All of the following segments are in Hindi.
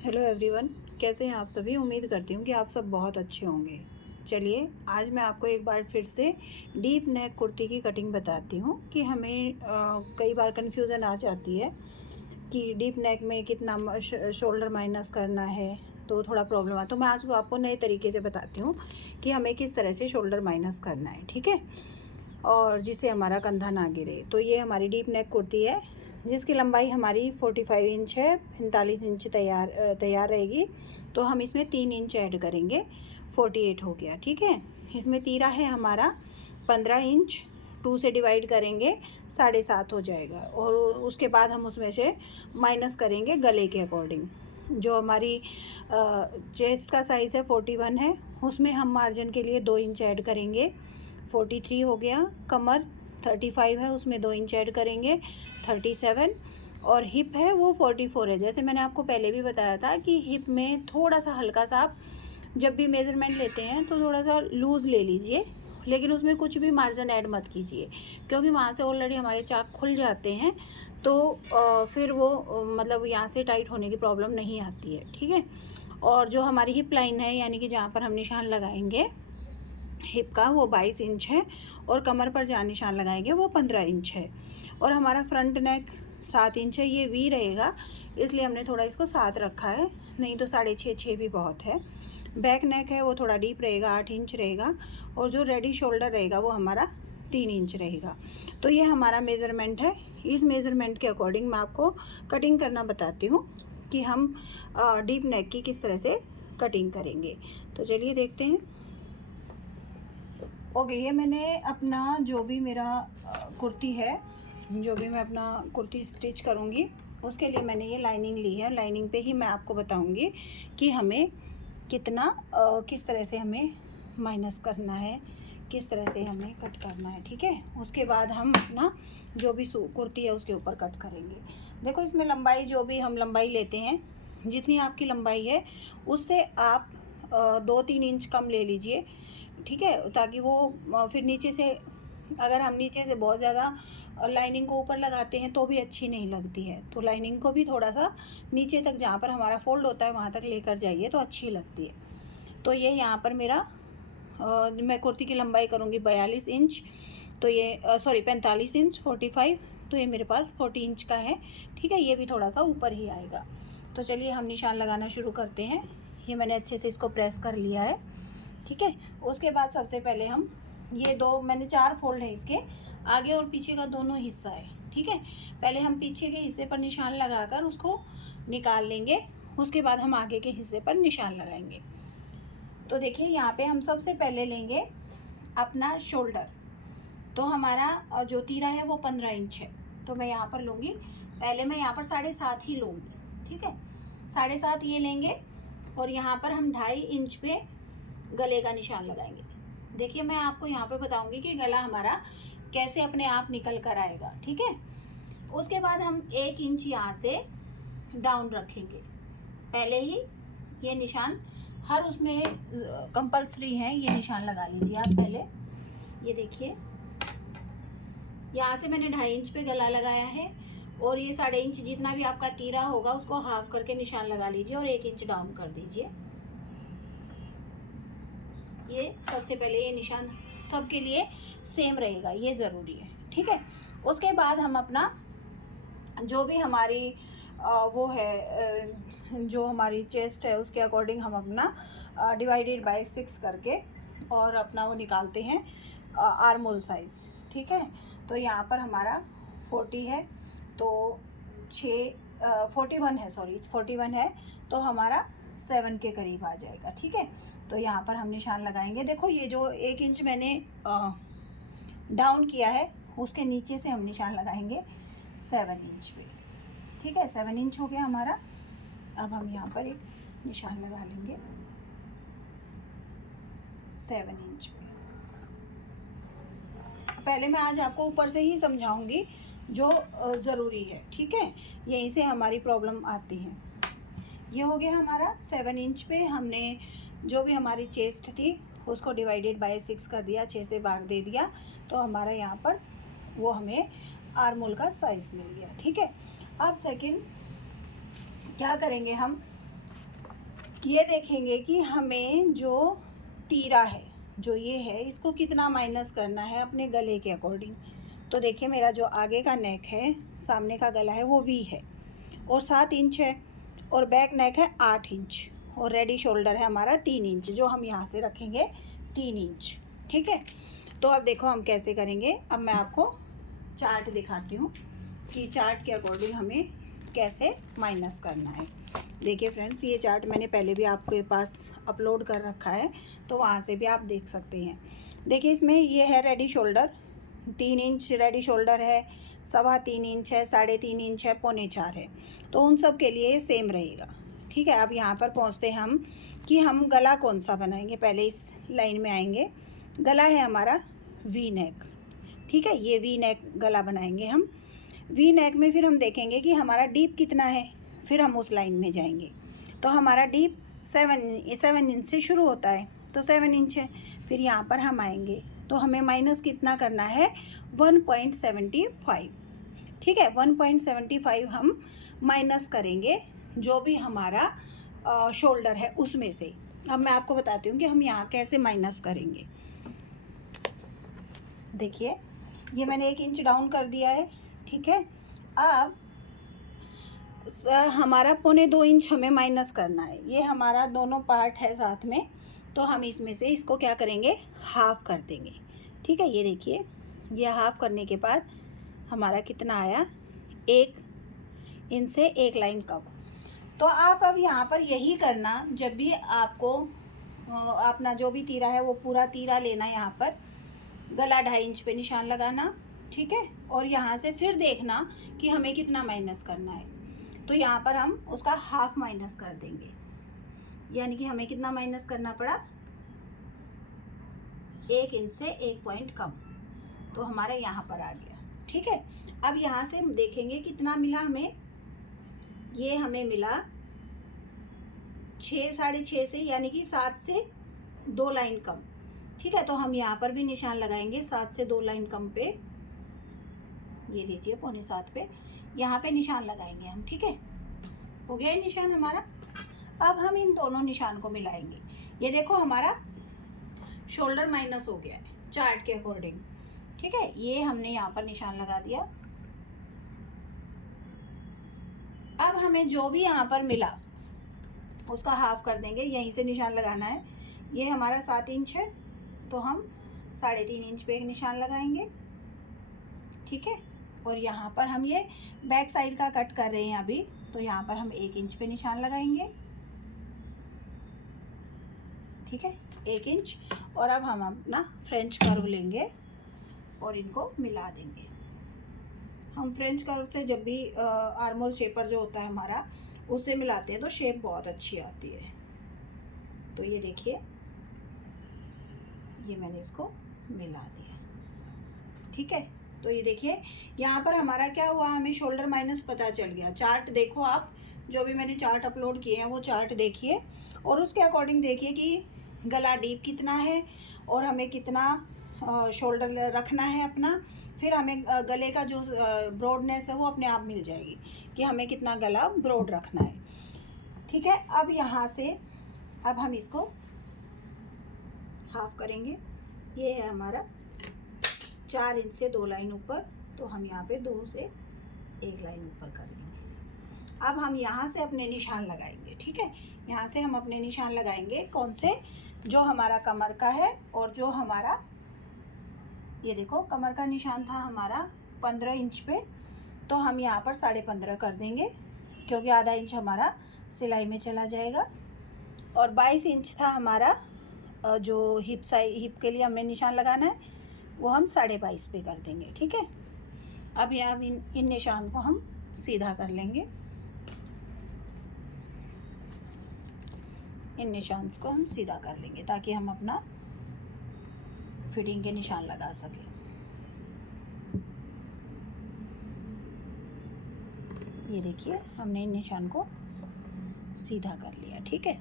हेलो एवरीवन, कैसे हैं आप सभी। उम्मीद करती हूँ कि आप सब बहुत अच्छे होंगे। चलिए आज मैं आपको एक बार फिर से डीप नेक कुर्ती की कटिंग बताती हूँ कि हमें कई बार कन्फ्यूज़न आ जाती है कि डीप नेक में कितना शोल्डर माइनस करना है, तो थोड़ा प्रॉब्लम है। तो मैं आज वो आपको नए तरीके से बताती हूँ कि हमें किस तरह से शोल्डर माइनस करना है, ठीक है, और जिससे हमारा कंधा ना गिरे। तो ये हमारी डीप नेक कुर्ती है जिसकी लंबाई हमारी 45 इंच है, 45 इंच तैयार रहेगी। तो हम इसमें 3 इंच ऐड करेंगे, 48 हो गया, ठीक है। इसमें तीरा है हमारा 15 इंच, 2 से डिवाइड करेंगे 7.5 हो जाएगा। और उसके बाद हम उसमें से माइनस करेंगे गले के अकॉर्डिंग। जो हमारी चेस्ट का साइज़ है 41 है, उसमें हम मार्जिन के लिए 2 इंच ऐड करेंगे, 43 हो गया। कमर 35 है, उसमें 2 इंच ऐड करेंगे, 37। और हिप है वो 44 है। जैसे मैंने आपको पहले भी बताया था कि हिप में थोड़ा सा हल्का सा आप जब भी मेज़रमेंट लेते हैं तो थोड़ा सा लूज़ ले लीजिए, लेकिन उसमें कुछ भी मार्जिन ऐड मत कीजिए, क्योंकि वहाँ से ऑलरेडी हमारे चाक खुल जाते हैं। तो फिर वो मतलब यहाँ से टाइट होने की प्रॉब्लम नहीं आती है, ठीक है। और जो हमारी हिप लाइन है, यानी कि जहाँ पर हम निशान लगाएंगे हिप का, वो 22 इंच है। और कमर पर जहाँ निशान लगाएंगे वो 15 इंच है। और हमारा फ्रंट नेक 7 इंच है। ये वी रहेगा, इसलिए हमने थोड़ा इसको 7 रखा है, नहीं तो 6.5 भी बहुत है। बैक नेक है वो थोड़ा डीप रहेगा, 8 इंच रहेगा। और जो रेडी शोल्डर रहेगा वो हमारा 3 इंच रहेगा। तो ये हमारा मेज़रमेंट है। इस मेज़रमेंट के अकॉर्डिंग मैं आपको कटिंग करना बताती हूँ कि हम डीप नेक की किस तरह से कटिंग करेंगे। तो चलिए देखते हैं। ओके, ये मैंने अपना जो भी मेरा कुर्ती है, जो भी मैं अपना कुर्ती स्टिच करूँगी उसके लिए मैंने ये लाइनिंग ली है। लाइनिंग पे ही मैं आपको बताऊँगी कि हमें कितना किस तरह से हमें माइनस करना है, किस तरह से हमें कट करना है, ठीक है। उसके बाद हम अपना जो भी कुर्ती है उसके ऊपर कट करेंगे। देखो, इसमें लंबाई जो भी हम लंबाई लेते हैं, जितनी आपकी लंबाई है उससे आप 2-3 इंच कम ले लीजिए, ठीक है, ताकि वो फिर नीचे से, अगर हम नीचे से बहुत ज़्यादा लाइनिंग को ऊपर लगाते हैं तो भी अच्छी नहीं लगती है। तो लाइनिंग को भी थोड़ा सा नीचे तक, जहाँ पर हमारा फोल्ड होता है वहाँ तक लेकर जाइए तो अच्छी लगती है। तो ये यहाँ पर मेरा मैं कुर्ती की लंबाई करूँगी 42 इंच, तो ये सॉरी 45 इंच, 45। तो ये मेरे पास 40 इंच का है, ठीक है। ये भी थोड़ा सा ऊपर ही आएगा। तो चलिए हम निशान लगाना शुरू करते हैं। ये मैंने अच्छे से इसको प्रेस कर लिया है, ठीक है। उसके बाद सबसे पहले हम ये मैंने 4 फोल्ड है इसके, आगे और पीछे का दोनों हिस्सा है, ठीक है। पहले हम पीछे के हिस्से पर निशान लगाकर उसको निकाल लेंगे, उसके बाद हम आगे के हिस्से पर निशान लगाएंगे। तो देखिए, यहाँ पे हम सबसे पहले लेंगे अपना शोल्डर। तो हमारा जो तीरा है वो 15 इंच है, तो मैं यहाँ पर लूँगी, पहले मैं यहाँ पर 7.5 ही लूँगी, ठीक है। 7.5 ये लेंगे और यहाँ पर हम 2.5 इंच पे गले का निशान लगाएंगे। देखिए, मैं आपको यहाँ पे बताऊंगी कि गला हमारा कैसे अपने आप निकल कर आएगा, ठीक है। उसके बाद हम 1 इंच यहाँ से डाउन रखेंगे। पहले ही ये निशान हर उसमें कंपल्सरी है, ये निशान लगा लीजिए आप पहले। ये देखिए, यहाँ से मैंने 2.5 इंच पे गला लगाया है, और ये 1.5 इंच जितना भी आपका तीरा होगा उसको हाफ करके निशान लगा लीजिए और 1 इंच डाउन कर दीजिए। ये सबसे पहले ये निशान सबके लिए सेम रहेगा, ये ज़रूरी है, ठीक है। उसके बाद हम अपना जो भी हमारी वो है, जो हमारी चेस्ट है उसके अकॉर्डिंग हम अपना डिवाइडेड बाय 6 करके और अपना वो निकालते हैं आर्म होल साइज, ठीक है। तो यहाँ पर हमारा 40 है, तो 41 है, सॉरी 41 है, तो हमारा 7 के करीब आ जाएगा, ठीक है। तो यहाँ पर हम निशान लगाएंगे। देखो, ये जो 1 इंच मैंने डाउन किया है उसके नीचे से हम निशान लगाएंगे 7 इंच पे, ठीक है। 7 इंच हो गया हमारा। अब हम यहाँ पर एक निशान लगा लेंगे 7 इंच पे। पहले मैं आज आपको ऊपर से ही समझाऊंगी जो ज़रूरी है, ठीक है। यहीं से हमारी प्रॉब्लम आती है। ये हो गया हमारा 7 इंच पे। हमने जो भी हमारी चेस्ट थी उसको डिवाइडेड बाय 6 कर दिया, 6 से भाग दे दिया, तो हमारा यहाँ पर वो हमें आर्म होल का साइज़ मिल गया, ठीक है। अब सेकंड क्या करेंगे, हम ये देखेंगे कि हमें जो तीरा है, जो ये है, इसको कितना माइनस करना है अपने गले के अकॉर्डिंग। तो देखिए मेरा जो आगे का नेक है, सामने का गला है, वो वी है और 7 इंच है, और बैक नेक है 8 इंच, और रेडी शोल्डर है हमारा 3 इंच, जो हम यहाँ से रखेंगे 3 इंच। ठीक है, तो अब देखो हम कैसे करेंगे। अब मैं आपको चार्ट दिखाती हूँ कि चार्ट के अकॉर्डिंग हमें कैसे माइनस करना है। देखिए फ्रेंड्स, ये चार्ट मैंने पहले भी आपके पास अपलोड कर रखा है, तो वहाँ से भी आप देख सकते हैं। देखिए इसमें ये है ready shoulder, 3 inch ready shoulder है, 3.25 इंच है, 3.5 इंच है, 3.25 है, तो उन सब के लिए सेम रहेगा। ठीक है, अब यहाँ पर पहुँचते हैं हम कि हम गला कौन सा बनाएंगे। पहले इस लाइन में आएंगे, गला है हमारा वी नेक। ठीक है, ये वी नेक गला बनाएंगे हम। वी नेक में फिर हम देखेंगे कि हमारा डीप कितना है, फिर हम उस लाइन में जाएंगे। तो हमारा डीप 7 इंच से शुरू होता है, तो 7 इंच है। फिर यहाँ पर हम आएंगे तो हमें माइनस कितना करना है, 1.75। ठीक है, 1.75 हम माइनस करेंगे जो भी हमारा शोल्डर है उसमें से। अब मैं आपको बताती हूँ कि हम यहाँ कैसे माइनस करेंगे। देखिए ये मैंने 1 इंच डाउन कर दिया है। ठीक है, अब हमारा 2.25 इंच हमें माइनस करना है। ये हमारा दोनों पार्ट है साथ में, तो हम इसमें से इसको क्या करेंगे, हाफ़ कर देंगे। ठीक है, ये देखिए, ये हाफ़ करने के बाद हमारा कितना आया, 1 इंच से 1 लाइन कम। तो आप अब यहाँ पर यही करना, जब भी आपको अपना जो भी तीरा है वो पूरा तीरा लेना, यहाँ पर गला 2.5 इंच पे निशान लगाना। ठीक है, और यहाँ से फिर देखना कि हमें कितना माइनस करना है। तो यहाँ पर हम उसका हाफ माइनस कर देंगे, यानी कि हमें कितना माइनस करना पड़ा, 1 इंच से 1 पॉइंट कम, तो हमारा यहाँ पर आ गया। ठीक है, अब यहाँ से हम देखेंगे कितना मिला हमें। ये हमें मिला 6, 6.5 से, यानी कि 7 से 2 लाइन कम। ठीक है, तो हम यहाँ पर भी निशान लगाएंगे 7 से 2 लाइन कम पे। ये लीजिए 6.25 पे यहाँ पे निशान लगाएंगे हम। ठीक है, हो गया ये निशान हमारा। अब हम इन दोनों निशान को मिलाएंगे। ये देखो हमारा शोल्डर माइनस हो गया है चार्ट के अकॉर्डिंग। ठीक है, ये हमने यहाँ पर निशान लगा दिया। अब हमें जो भी यहाँ पर मिला उसका हाफ कर देंगे, यहीं से निशान लगाना है। ये हमारा 7 इंच है, तो हम 3.5 इंच पे एक निशान लगाएंगे। ठीक है, और यहाँ पर हम ये बैक साइड का कट कर रहे हैं अभी, तो यहाँ पर हम 1 इंच पे निशान लगाएंगे। ठीक है, 1 इंच। और अब हम अपना फ्रेंच कर्व लेंगे और इनको मिला देंगे। हम फ्रेंच कर्व से जब भी आर्मोल शेपर जो होता है हमारा, उससे मिलाते हैं तो शेप बहुत अच्छी आती है। तो ये देखिए, ये मैंने इसको मिला दिया। ठीक है, तो ये देखिए यहाँ पर हमारा क्या हुआ, हमें शोल्डर माइनस पता चल गया। चार्ट देखो आप, जो भी मैंने चार्ट अपलोड किए हैं वो चार्ट देखिए, और उसके अकॉर्डिंग देखिए कि गला डीप कितना है और हमें कितना शोल्डर रखना है अपना। फिर हमें गले का जो ब्रॉडनेस है वो अपने आप मिल जाएगी कि हमें कितना गला ब्रॉड रखना है। ठीक है, अब यहाँ से अब हम इसको हाफ करेंगे। ये है हमारा 4 इंच से 2 लाइन ऊपर, तो हम यहाँ पे 2 से 1 लाइन ऊपर कर लेंगे। अब हम यहाँ से अपने निशान लगाएंगे। ठीक है, यहाँ से हम अपने निशान लगाएंगे कौन से, जो हमारा कमर का है और जो हमारा, ये देखो कमर का निशान था हमारा 15 इंच पे, तो हम यहाँ पर 15.5 कर देंगे, क्योंकि आधा इंच हमारा सिलाई में चला जाएगा। और 22 इंच था हमारा जो हिप के लिए हमें निशान लगाना है, वो हम 22.5 पे कर देंगे। ठीक है, अब यहाँ इन निशान को हम सीधा कर लेंगे। इन निशान को हम सीधा कर लेंगे ताकि हम अपना फिटिंग के निशान लगा सकें। ये देखिए हमने इन निशान को सीधा कर लिया। ठीक है,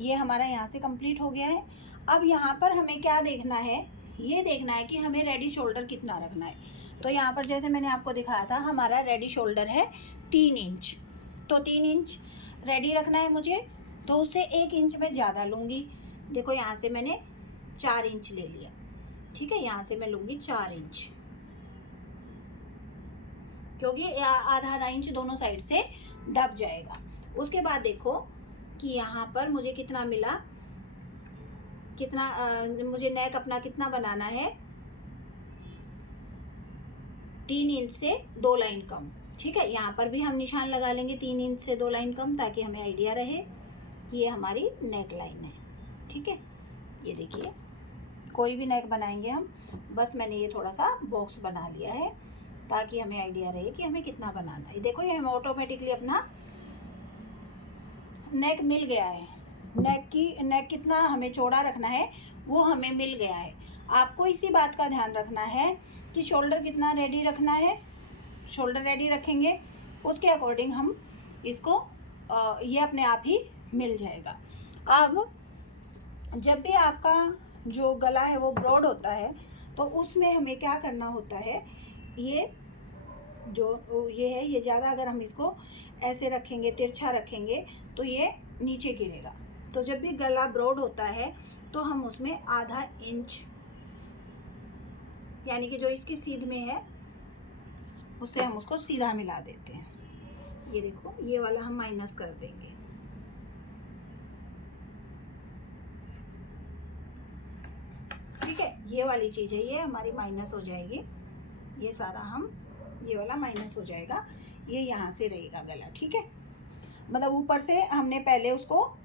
ये हमारा यहाँ से कंप्लीट हो गया है। अब यहाँ पर हमें क्या देखना है, ये देखना है कि हमें रेडी शोल्डर कितना रखना है। तो यहाँ पर जैसे मैंने आपको दिखाया था, हमारा रेडी शोल्डर है 3 इंच। तो 3 इंच रेडी रखना है मुझे, तो उससे 1 इंच मैं ज़्यादा लूँगी। देखो यहाँ से मैंने 4 इंच ले लिया, ठीक है। यहाँ से मैं लूँगी 4 इंच, क्योंकि आधा आधा इंच दोनों साइड से दब जाएगा। उसके बाद देखो कि यहाँ पर मुझे कितना मिला, कितना मुझे नेक अपना कितना बनाना है, 3 इंच से 2 लाइन कम, ठीक है। यहाँ पर भी हम निशान लगा लेंगे 3 इंच से 2 लाइन कम, ताकि हमें आइडिया रहे कि ये हमारी नेक लाइन है, ठीक है। ये देखिए, कोई भी नेक बनाएंगे हम, बस मैंने ये थोड़ा सा बॉक्स बना लिया है ताकि हमें आइडिया रहे कि हमें कितना बनाना है। देखो ये हमें ऑटोमेटिकली अपना नेक मिल गया है। नेक कितना हमें चौड़ा रखना है वो हमें मिल गया है। आपको इसी बात का ध्यान रखना है कि शोल्डर कितना रेडी रखना है। शोल्डर रेडी रखेंगे, उसके अकॉर्डिंग हम इसको ये अपने आप ही मिल जाएगा। अब जब भी आपका जो गला है वो ब्रॉड होता है, तो उसमें हमें क्या करना होता है, ये जो ये है, ये ज़्यादा अगर हम इसको ऐसे रखेंगे, तिरछा रखेंगे, तो ये नीचे गिरेगा। तो जब भी गला ब्रॉड होता है तो हम उसमें आधा इंच, यानी कि जो इसकी सीध में है उससे हम उसको सीधा मिला देते हैं। ये देखो, ये वाला हम माइनस कर देंगे, ठीक है। ये वाली चीज़ है, ये हमारी माइनस हो जाएगी। ये सारा हम, ये वाला माइनस हो जाएगा, ये यहाँ से रहेगा गला, ठीक है। मतलब ऊपर से हमने पहले उसको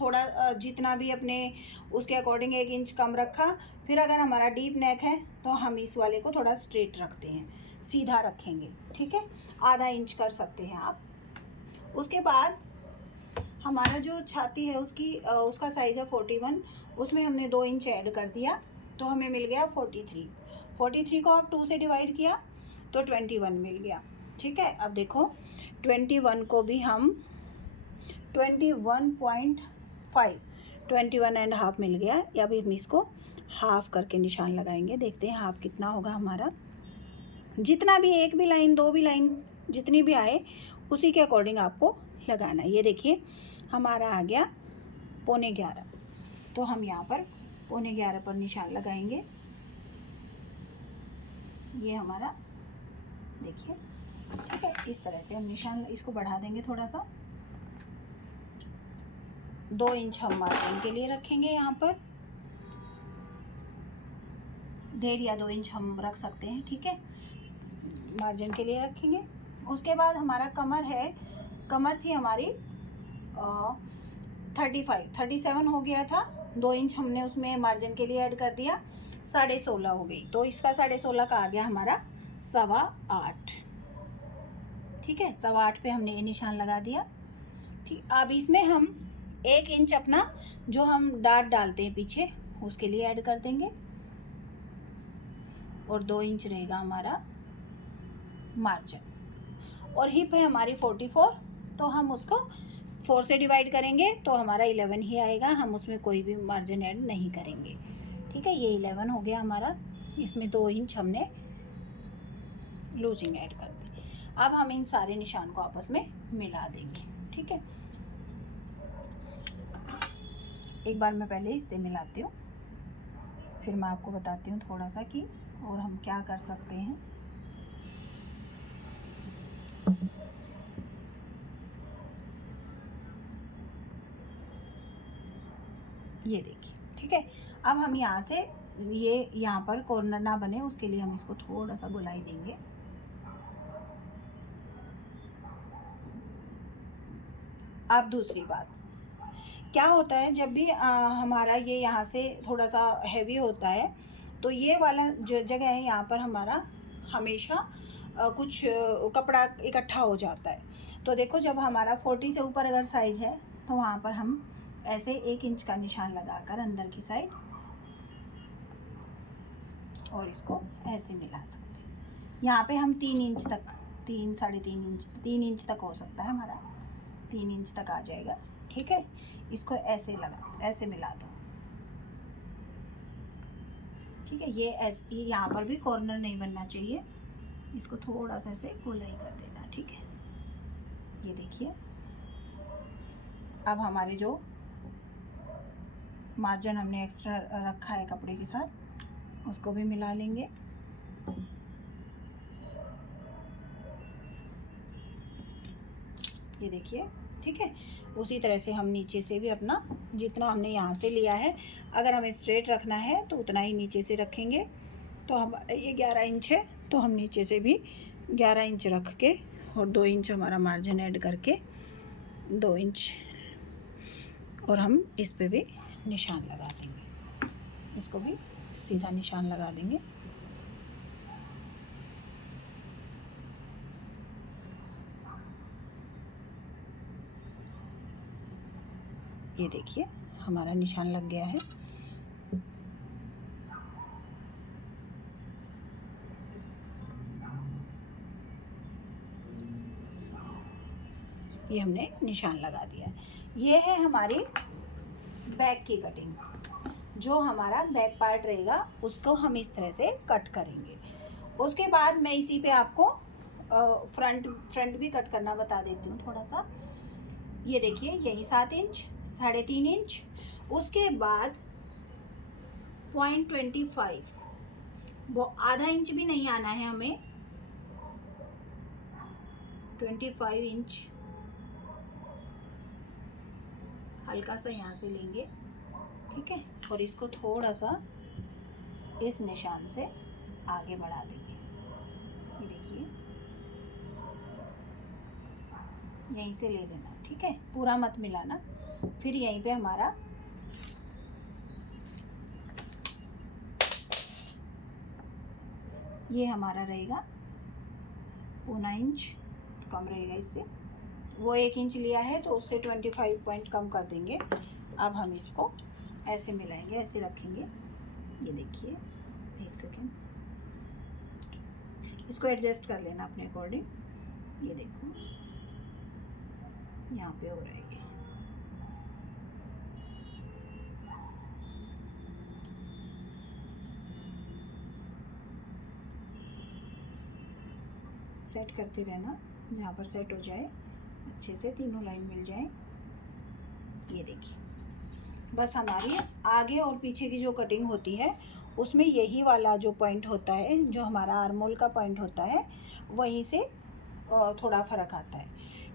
थोड़ा जितना भी अपने उसके अकॉर्डिंग 1 इंच कम रखा। फिर अगर हमारा डीप नेक है तो हम इस वाले को थोड़ा स्ट्रेट रखते हैं, सीधा रखेंगे, ठीक है। आधा इंच कर सकते हैं आप। उसके बाद हमारा जो छाती है उसका साइज़ है 41, उसमें हमने 2 इंच ऐड कर दिया, तो हमें मिल गया 43। 43 को आप 2 से डिवाइड किया तो 21 मिल गया, ठीक है। अब देखो 21 को भी हम 21.5 मिल गया। अभी हम इसको हाफ करके निशान लगाएंगे, देखते हैं हाफ कितना होगा हमारा। जितना भी, एक भी लाइन, 2 भी लाइन, जितनी भी आए उसी के अकॉर्डिंग आपको लगाना है। ये देखिए हमारा आ गया 11.25, तो हम यहाँ पर 11.25 पर निशान लगाएंगे। ये हमारा देखिए, ठीक है। इस तरह से हम निशान, इसको बढ़ा देंगे थोड़ा सा, 2 इंच हम मार्जिन के लिए रखेंगे। यहाँ पर 1.5 या 2 इंच हम रख सकते हैं, ठीक है, मार्जिन के लिए रखेंगे। उसके बाद हमारा कमर है, कमर थी हमारी 37 हो गया था, 2 इंच हमने उसमें मार्जिन के लिए ऐड कर दिया, 16.5 हो गई। तो इसका 16.5 का आ गया हमारा 8.25, ठीक है। 8.25 पे हमने ये निशान लगा दिया, ठीक। अब इसमें हम 1 इंच अपना जो हम डाट डालते हैं पीछे, उसके लिए ऐड कर देंगे, और 2 इंच रहेगा हमारा मार्जिन। और हिप है हमारी 44, तो हम उसको 4 से डिवाइड करेंगे तो हमारा 11 ही आएगा, हम उसमें कोई भी मार्जिन ऐड नहीं करेंगे, ठीक है। ये 11 हो गया हमारा, इसमें 2 इंच हमने लूजिंग ऐड कर दी। अब हम इन सारे निशान को आपस में मिला देंगे, ठीक है। एक बार मैं पहले इससे मिलाती हूँ, फिर मैं आपको बताती हूँ थोड़ा सा कि और हम क्या कर सकते हैं। ये देखिए, ठीक है। अब हम यहाँ से, ये यहाँ पर कॉर्नर ना बने उसके लिए हम इसको थोड़ा सा गोलाई देंगे। अब दूसरी बात क्या होता है, जब भी हमारा ये यहाँ से थोड़ा सा हैवी होता है, तो ये वाला जो जगह है यहाँ पर हमारा हमेशा कुछ कपड़ा इकट्ठा हो जाता है। तो देखो जब हमारा 40 से ऊपर अगर साइज़ है तो वहाँ पर हम ऐसे 1 इंच का निशान लगाकर अंदर की साइड, और इसको ऐसे मिला सकते हैं। यहाँ पे हम 3 इंच तक, 3 इंच तक हो सकता है हमारा, 3 इंच तक आ जाएगा, ठीक है। इसको ऐसे लगा, ऐसे मिला दो, ठीक है। ये ऐसे, यहाँ पर भी कॉर्नर नहीं बनना चाहिए, इसको थोड़ा सा ऐसे गोलाई कर देना, ठीक है। ये देखिए, अब हमारे जो मार्जिन हमने एक्स्ट्रा रखा है कपड़े के साथ उसको भी मिला लेंगे। ये देखिए, ठीक है। उसी तरह से हम नीचे से भी अपना जितना हमने यहाँ से लिया है, अगर हमें स्ट्रेट रखना है तो उतना ही नीचे से रखेंगे। तो हम ये 11 इंच है तो हम नीचे से भी 11 इंच रख के और 2 इंच हमारा मार्जिन ऐड करके 2 इंच और हम इस पे भी निशान लगा देंगे। इसको भी सीधा निशान लगा देंगे। ये देखिए, हमारा निशान लग गया है। ये हमने निशान लगा दिया है। ये है हमारी बैक की कटिंग। जो हमारा बैक पार्ट रहेगा उसको हम इस तरह से कट करेंगे। उसके बाद मैं इसी पे आपको फ्रंट भी कट करना बता देती हूँ थोड़ा सा। ये देखिए, यही 7 इंच, 3.5 इंच, उसके बाद 0.25, वो आधा इंच भी नहीं आना है हमें, 25 इंच हल्का सा यहाँ से लेंगे, ठीक है। और इसको थोड़ा सा इस निशान से आगे बढ़ा देंगे। ये देखिए, यहीं से ले लेना, ठीक है, पूरा मत मिलाना। फिर यहीं पे हमारा ये हमारा रहेगा 1.25 इंच, कम रहेगा इससे। वो 1 इंच लिया है तो उससे 25 पॉइंट कम कर देंगे। अब हम इसको ऐसे मिलाएंगे, ऐसे रखेंगे। ये देखिए, 1 सेकेंड, इसको एडजस्ट कर लेना अपने अकॉर्डिंग। ये देखो, यहाँ पे हो रहा है ये। सेट करते रहना, जहाँ पर सेट हो जाए अच्छे से, तीनों लाइन मिल जाए। ये देखिए, बस हमारी आगे और पीछे की जो कटिंग होती है उसमें यही वाला जो पॉइंट होता है, जो हमारा आर्मोल का पॉइंट होता है, वहीं से थोड़ा फ़र्क आता है,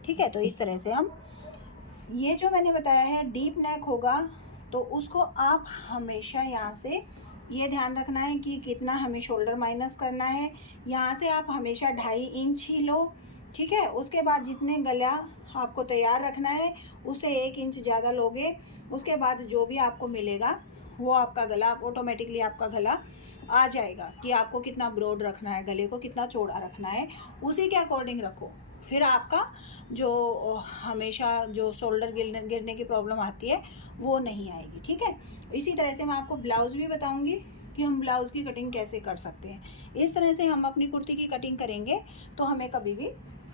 ठीक है। तो इस तरह से हम, ये जो मैंने बताया है डीप नेक होगा तो उसको आप हमेशा यहाँ से ये ध्यान रखना है कि कितना हमें शोल्डर माइनस करना है। यहाँ से आप हमेशा 2.5 इंच ही लो, ठीक है। उसके बाद जितने गला आपको तैयार रखना है उससे 1 इंच ज़्यादा लोगे। उसके बाद जो भी आपको मिलेगा वो आपका गला ऑटोमेटिकली, आपका गला आ जाएगा कि आपको कितना ब्रॉड रखना है, गले को कितना चौड़ा रखना है, उसी के अकॉर्डिंग रखो। फिर आपका जो हमेशा जो शोल्डर गिरने की प्रॉब्लम आती है वो नहीं आएगी, ठीक है। इसी तरह से मैं आपको ब्लाउज़ भी बताऊंगी कि हम ब्लाउज़ की कटिंग कैसे कर सकते हैं। इस तरह से हम अपनी कुर्ती की कटिंग करेंगे तो हमें कभी भी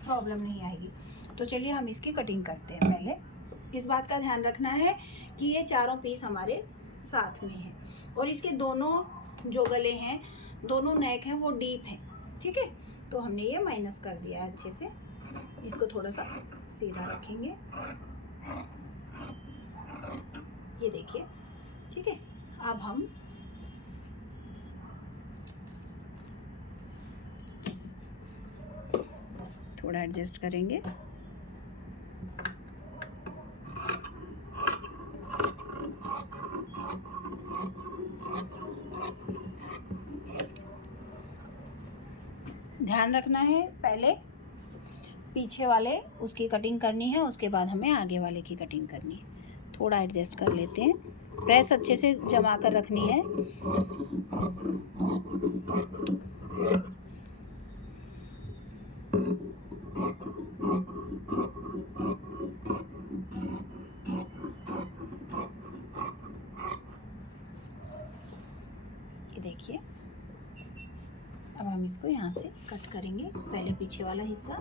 प्रॉब्लम नहीं आएगी। तो चलिए हम इसकी कटिंग करते हैं। पहले इस बात का ध्यान रखना है कि ये चारों पीस हमारे साथ में हैं और इसके दोनों जो गले हैं, दोनों नेक हैं, वो डीप हैं, ठीक है। तो हमने ये माइनस कर दिया है अच्छे से। इसको थोड़ा सा सीधा रखेंगे, ये देखिए, ठीक है। अब हम थोड़ा एडजस्ट करेंगे। ध्यान रखना है, पहले पीछे वाले उसकी कटिंग करनी है, उसके बाद हमें आगे वाले की कटिंग करनी है। थोड़ा एडजस्ट कर लेते हैं, प्रेस अच्छे से जमा कर रखनी है। ये देखिए, अब हम इसको यहाँ से कट करेंगे, पहले पीछे वाला हिस्सा।